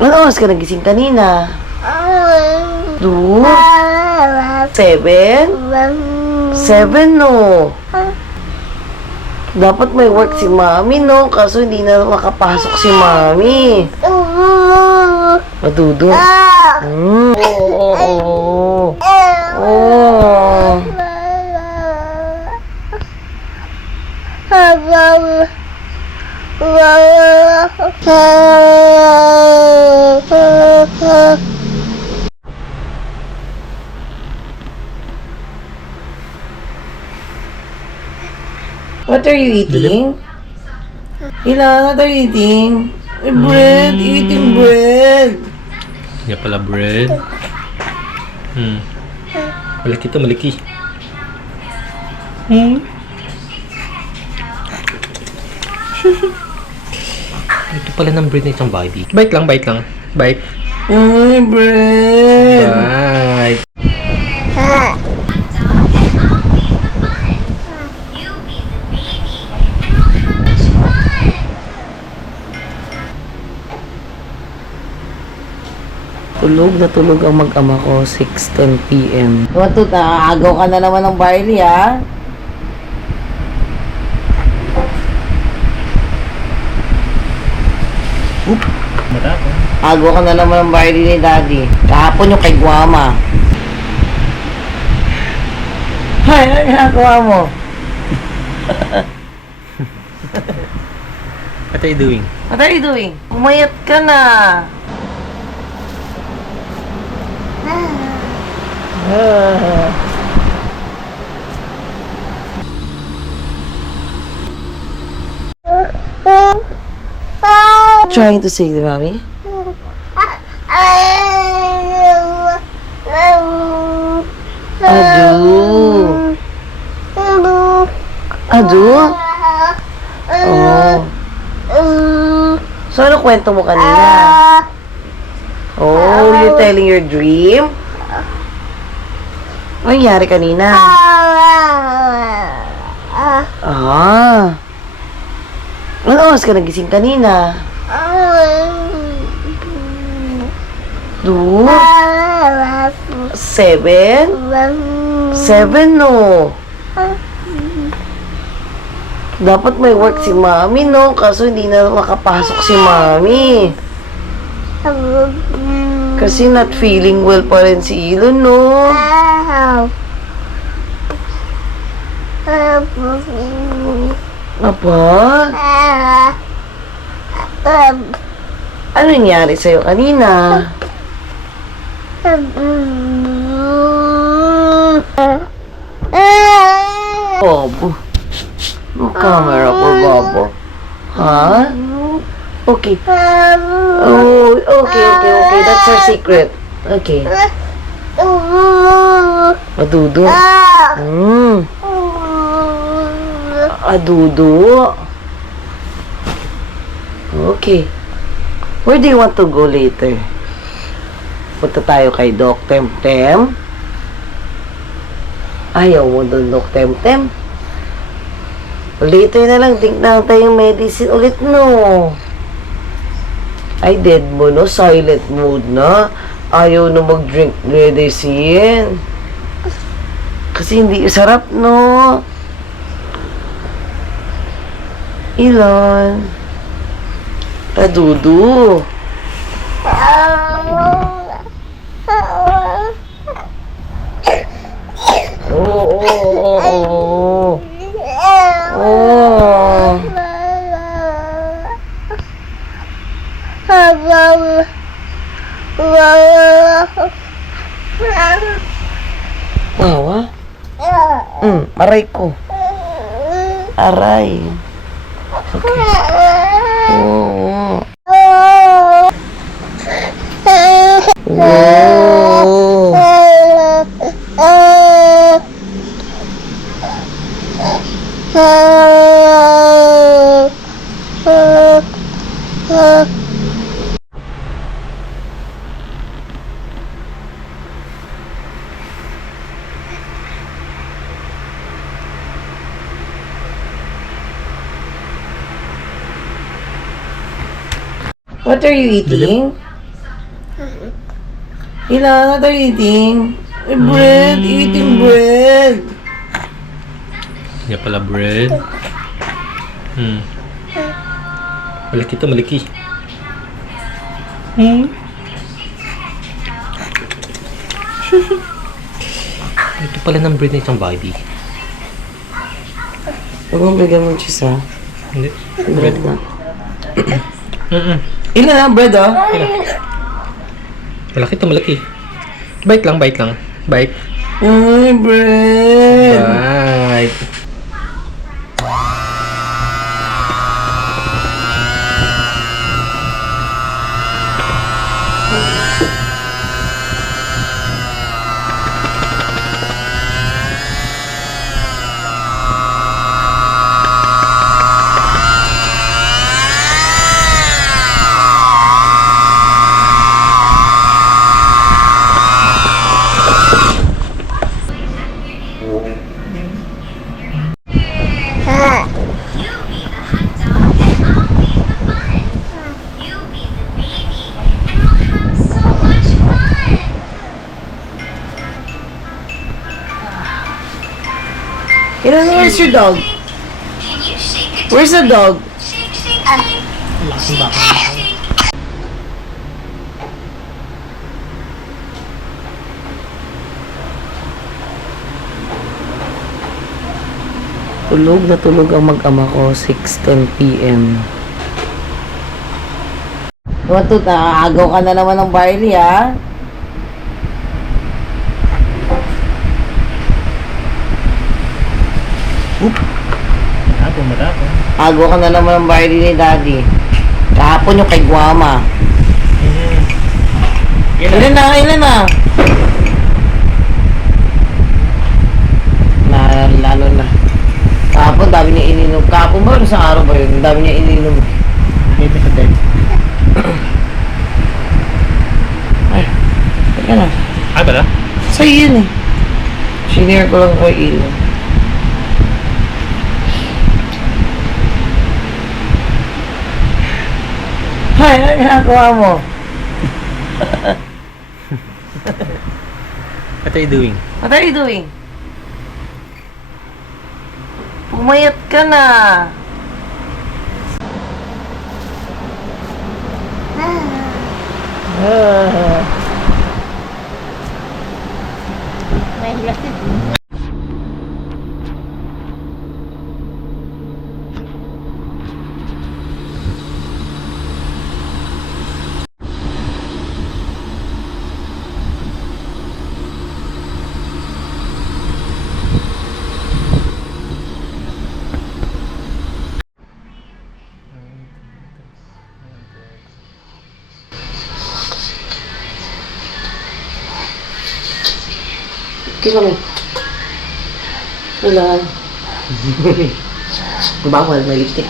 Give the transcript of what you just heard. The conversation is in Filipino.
Ano oras ka nagising kanina? 2? 7? 7 no. Dapat may work si Mami no, kaso hindi na makapasok si Mami. Madudo. Oo. What are you eating? Ilan, what are you eating? Bread, eating bread. Yan pala bread. Malaki to, malaki. Ito pala ng bread na isang baby. Bite lang, bite lang. Bite. Ay, bread. Bite. Tulog ang mag-ama ko, 6:10 p.m. What to, agaw ka na naman ng barley, ha? Mata ko. Agaw ka na naman ng barley ni Daddy. Kahapon yung kay Guama. Hay, ano ginagawa mo? What are you doing? What are you doing? Umayat ka na. Trying to say to Mommy? Adu. Adu? Oh. So, ano kwento mo kanina? Oh, you're telling your dream? Ano nangyari kanina? Ano oras ka nagising kanina? 2? 7? 7 no. Dapat may work si Mami no, kaso hindi na makapasok si Mami. Kasi not feeling well pa rin si Ilon no. Apa? Ano nangyari sa'yo kanina? Bobo. No camera for Bobo. Ha? Okay. Oh, okay. That's our secret. Okay. Madudo. Adudo. Okay. Where do you want to go later? Punta tayo kay Doc Temtem. Ayaw mo doon, Doc Temtem. Later na lang, tingnan tayong medicine ulit, no? Ay, dead mo, no? Silent mode na. Ayaw na mag-drink medicine. Kasi hindi sarap, no? Ilan? Tadudu. Oo. Wawa? Aray ko. Aray. Okay. Oo. What are you eating? Ilan? What are you eating? Bread. Eating bread. Yan pala bread. Malaki to, malaki. Ito pala ng bread na isang baby. Huwag mong bigyan mo cheese, ha? Hindi. Bread na. Ilan na bread, oh? Malaki to, malaki. Bite lang, bite lang. Bite. Ay, bread. Bite. Ilan, where's your dog? Where's the dog? Tulog na tulog ang mag-ama ko, 6:10 p.m. Watut, agaw ka na naman ng Barley, ha? Matapon. Agaw ka na naman ng Barley ni Daddy. Kahapon yung kay Guama. Ilan na, ilan na? Lalo na. Kahapon, dami niya ininom. Kahapon ba? Isang araw ba yun? Dami niya ininom. Maybe sa bed. Ay, teka na. Ay, pala? Sa'yo yun eh. Shinare ko lang kay Ilo. Hay, ano ginagawa mo? What are you doing? What are you doing? Pumayat ka na. Kiss mo. Ilan? Bawal, may lipstick.